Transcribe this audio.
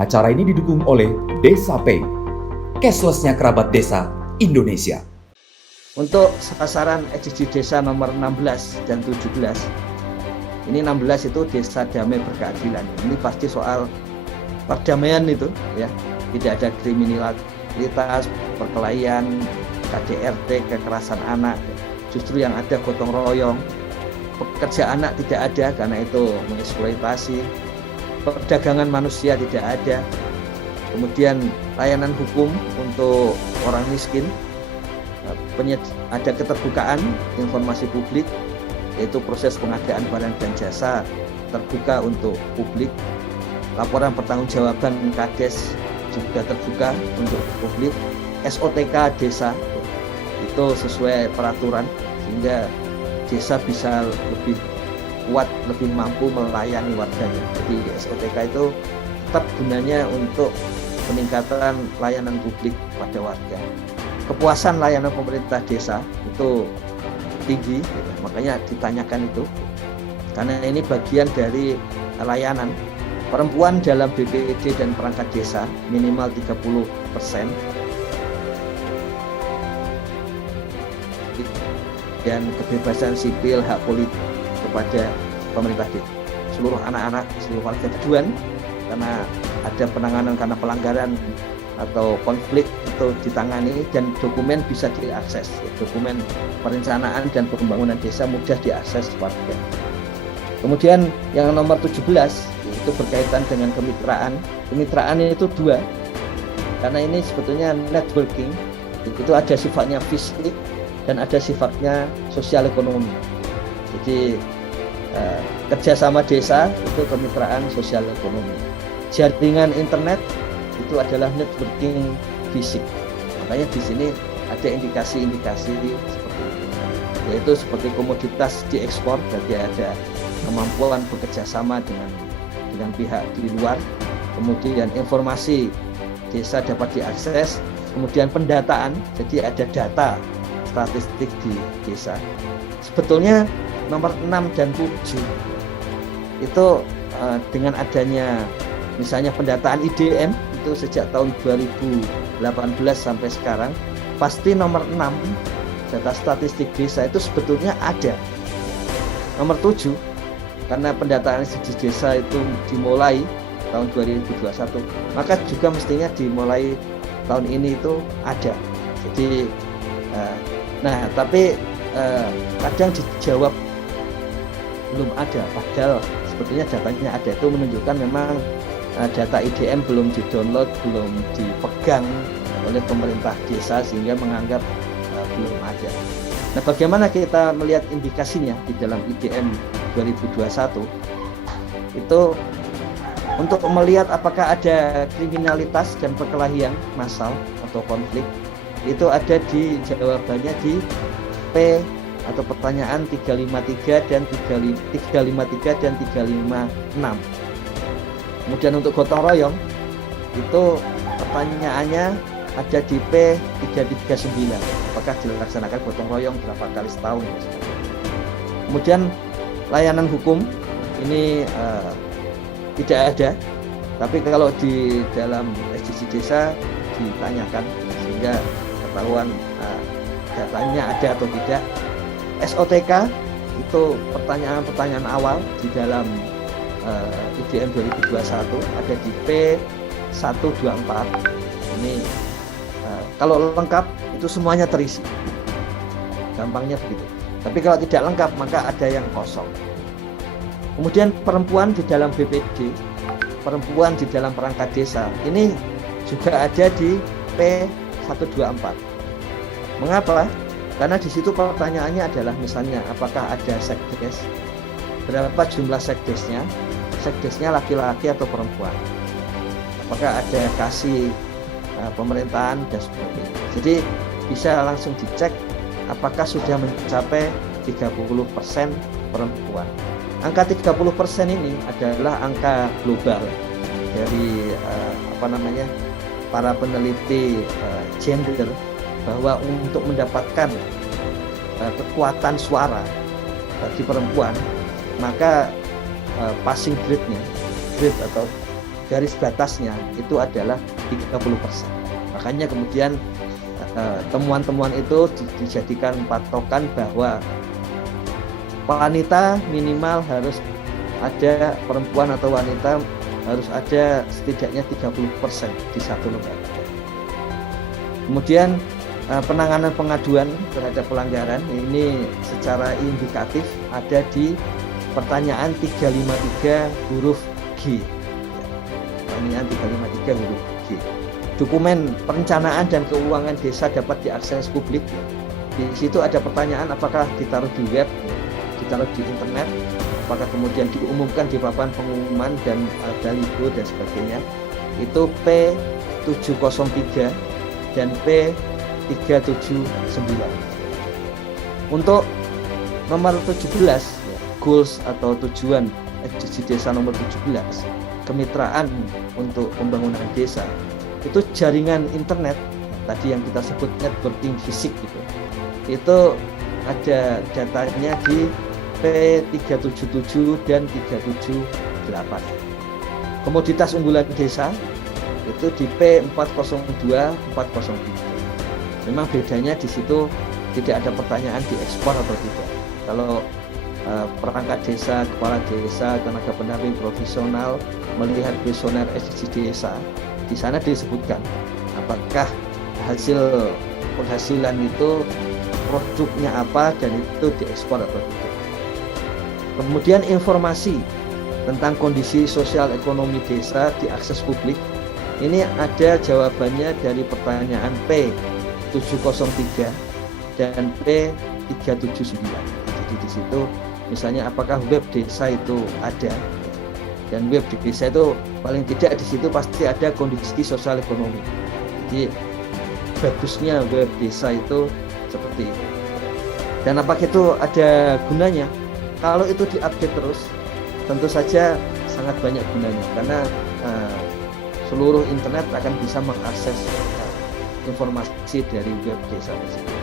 Acara ini didukung oleh Desa Pay, cashless-nya kerabat desa Indonesia. Untuk sasaran SDG desa nomor 16 dan 17, ini 16 itu desa damai berkeadilan. Ini pasti soal perdamaian itu, ya. Tidak ada kriminalitas, perkelahian, KDRT, kekerasan anak. Justru yang ada gotong royong. Pekerja anak tidak ada karena itu mengeksploitasi. Perdagangan manusia tidak ada. Kemudian layanan hukum untuk orang miskin, ada keterbukaan informasi publik, yaitu proses pengadaan barang dan jasa terbuka untuk publik. Laporan pertanggungjawaban Kades juga terbuka untuk publik. SOTK desa itu sesuai peraturan sehingga desa bisa lebih kuat, lebih mampu melayani warganya. Jadi SOTK itu tetap gunanya untuk peningkatan layanan publik pada warga. Kepuasan layanan pemerintah desa itu tinggi, gitu. Makanya ditanyakan itu. Karena ini bagian dari layanan. Perempuan dalam BPD dan perangkat desa minimal 30%. Dan kebebasan sipil, hak politik kepada pemerintah desa. Seluruh anak-anak, seluruh warga tujuan karena ada penanganan karena pelanggaran atau konflik itu ditangani dan dokumen bisa diakses. Dokumen perencanaan dan pembangunan desa mudah diakses warga. Kemudian yang nomor 17 itu berkaitan dengan kemitraan. Kemitraan itu dua. Karena ini sebetulnya networking. Itu ada sifatnya fisik dan ada sifatnya sosial ekonomi. Jadi kerjasama desa itu kemitraan sosial ekonomi. Jaringan internet itu adalah networking fisik. Makanya di sini ada indikasi-indikasi seperti itu. Yaitu seperti komoditas diekspor, berarti ada kemampuan bekerja sama dengan pihak di luar. Kemudian informasi desa dapat diakses. Kemudian pendataan, jadi ada data statistik di desa. Sebetulnya nomor 6 dan 7 itu dengan adanya misalnya pendataan IDM itu sejak tahun 2018 sampai sekarang, pasti nomor 6 data statistik desa itu sebetulnya ada. Nomor 7 karena pendataan di desa itu dimulai tahun 2021, maka juga mestinya dimulai tahun ini itu ada. Jadi tapi kadang dijawab belum ada, padahal sebetulnya datanya ada. Itu menunjukkan memang data IDM belum di-download, belum dipegang oleh pemerintah desa sehingga menganggap belum ada. Nah, bagaimana kita melihat indikasinya di dalam IDM 2021? Itu untuk melihat apakah ada kriminalitas dan perkelahian massal atau konflik, itu ada di jawabannya di P atau pertanyaan 353 dan 356. Kemudian untuk gotong royong itu pertanyaannya ada di P339. Apakah dilaksanakan gotong royong berapa kali setahun? Kemudian layanan hukum ini tidak ada, tapi kalau di dalam SDG desa ditanyakan sehingga ketahuan datanya ada atau tidak. SOTK itu pertanyaan-pertanyaan awal di dalam IDM 2021 ada di P124. Ini kalau lengkap itu semuanya terisi, gampangnya begitu. Tapi kalau tidak lengkap maka ada yang kosong. Kemudian perempuan di dalam BPD, perempuan di dalam perangkat desa, ini juga ada di P124. Mengapa? Karena di situ pertanyaannya adalah misalnya apakah ada sekdes, berapa jumlah sekdesnya laki-laki atau perempuan, apakah ada kasih pemerintahan dan sebagainya. Jadi bisa langsung dicek apakah sudah mencapai 30% perempuan. Angka 30% ini adalah angka global dari para peneliti gender, bahwa untuk mendapatkan kekuatan suara bagi perempuan, maka passing grade atau garis batasnya itu adalah 30%. Makanya kemudian temuan-temuan itu dijadikan patokan bahwa wanita minimal harus ada, perempuan atau wanita harus ada setidaknya 30% di satu lembaga. Kemudian penanganan pengaduan terhadap pelanggaran ini secara indikatif ada di pertanyaan 353 huruf G. Pertanyaan 353 huruf G. Dokumen perencanaan dan keuangan desa dapat diakses publik. Di situ ada pertanyaan apakah ditaruh di web, ditaruh di internet, apakah kemudian diumumkan di papan pengumuman dan baliho dan sebagainya. Itu P703 dan P379. Untuk nomor 17, goals atau tujuan SDG desa nomor 17, kemitraan untuk pembangunan desa, itu jaringan internet tadi yang kita sebut networking fisik gitu. Itu ada datanya di P377 dan 378. Komoditas unggulan desa itu di P402, 403. Memang bedanya di situ tidak ada pertanyaan diekspor atau tidak. Kalau perangkat desa, kepala desa, tenaga pendamping profesional melihat kuesioner SDG desa, di sana disebutkan apakah hasil penghasilan itu produknya apa dan itu diekspor atau tidak. Kemudian informasi tentang kondisi sosial ekonomi desa diakses publik. Ini ada jawabannya dari pertanyaan P703 dan P379. Jadi di situ misalnya apakah web desa itu ada, dan web di desa itu paling tidak di situ pasti ada kondisi sosial ekonomi. Jadi bagusnya web desa itu seperti itu. Dan apakah itu ada gunanya? Kalau itu diupdate terus, tentu saja sangat banyak gunanya karena seluruh internet akan bisa mengakses informasi dari web desa tersebut.